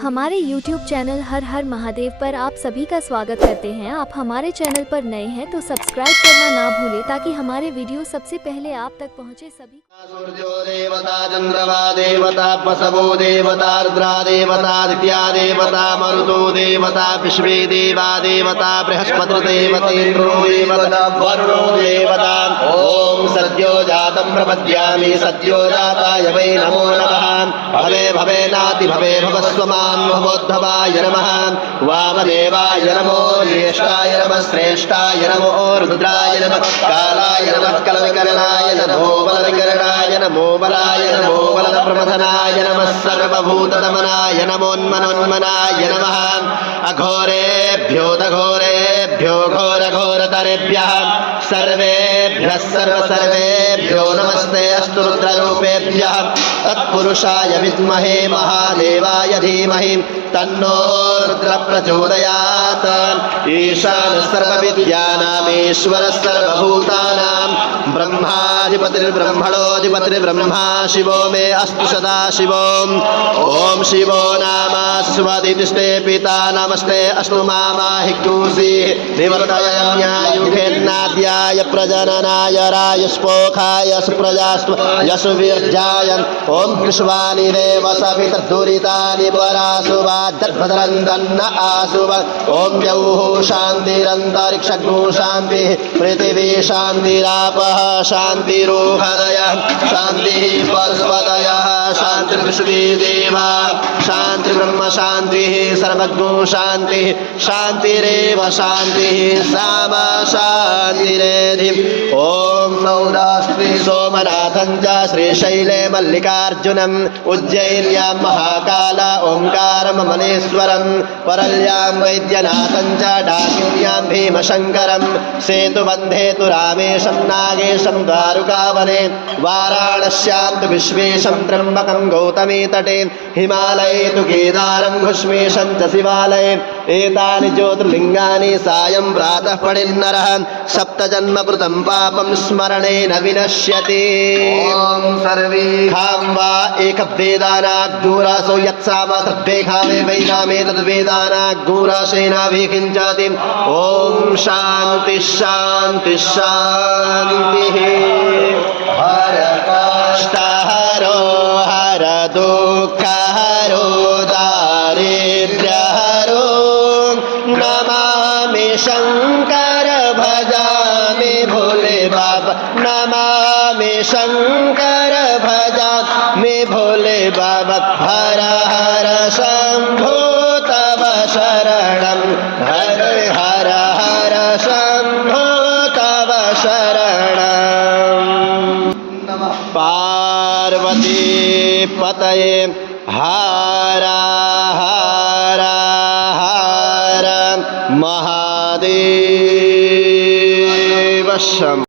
हमारे YouTube channel हर हर महादेव पर आप सभी का स्वागत करते हैं। आप हमारे चैनल पर नए हैं तो सब्सक्राइब करना ना भूलें ताकि हमारे वीडियो सबसे पहले आप तक पहुंचे। सभी सूर्यो देवता चंद्रमा देवता बसवो देवता रुद्रा देवता दित्या देवता मरुतो देवता विश्वे देवा देवता बृहस्पति देवतेन्द्रो देवता वरुणो देवता। ओम सद्यो जातं प्रपद्यामि सद्यो जाताय वै नमो नमः। भवे भवे नाति भवे भवस्वमां भवोद्भवाय नमः। वामदेवाय नमो ज्येष्ठाय नमः श्रेष्ठाय नमो रुद्राय नमः कालाय नमः कलविकरणाय नमो बलविकरणाय नमो बलाय नमो बलप्रमथनाय नमः सर्वभूतदमनाय नमोन्मनोन्मनाय नमः। अघोरेभ्यो दघोरेभ्यो घोरघोरतरेभ्यः सर्वेभ्यः सर्वेभ्यो नमस्ते अस्तु रुद्ररूपेभ्यः। तत्पुरुषाय विद्महे महादेवाय धीमहि तन्नो रुद्रः प्रचोदयात्। ईशानः सर्वविद्यानामीश्वरः सर्वभूतानां ब्रह्माधिपतिर्ब्रह्मणोऽधिपतिर्ब्रह्मा शिवो मे अस्तु सदा शिवो। ओम शिवो नाम सुमदितिष्ठे पिता नमस्ते अस्तु मामाहि कूसि निवर्तयायुधेर्नाद्याय प्रजननाय रायस्पोखाय सुप्रजास्त्व यशुवीर्याय। ओम विश्वानि देव सवितर्दुरितानि परासु वाजद्भद्रन्दन्न आसुव। ओम द्यौः शान्तिरन्तरिक्षग्नो शान्तिः पृथिवी शान्तिरापः शान्तिरोहदयः शान्तिः परस्पतयः शान्तिर्विश्वे देवा शान्तिर्ब्रह्म शान्तिः सर्वज्ञो शान्तिः शान्तिरेव शान्तिः सामा शान्तिरेधि। ओम नौदास्त्रि सोमनाथं च श्रीशैले मल्लिकार्जुनम् उज्जयिन्यां महाकाल ओंकारममलेश्वरं परल्यां वैद्यनाथं च डाकिन्यां भीमशङ्करं सेतुबन्धे तु रामेशं नागेशं दारुकावने वाराणस्यां तु विश्वेशं त्र्यम्बकं गौतमी तटे हिमालये तु केदारं घुष्मेशं च शिवालये। एतानि ज्योतिर्लिङ्गानि सायं प्रातः पठेन्नरः सप्तजन्मकृतं पापं स्मरणेन विनश्यति। ओम सर्वे खां वा एकवेदानाग्दूरासो यत्सामा तद्वेखावे वैरामे तद्वेदानाग्दूरासेनाभिखिञ्चति। ओम शान्ति शान्ति शान्तिः। हर कष्टहरो हर दुःखहरो दारिद्र्यहरो नमामि शङ्कर भजामि भोले बाबा नमामि शङ्कर भजामि भोले बाबा। हर हर शम्भो तव शरणं हर हर हर शम्भो तव शरणं। पार्वती पतये हर हर हर महादेव शम्भो।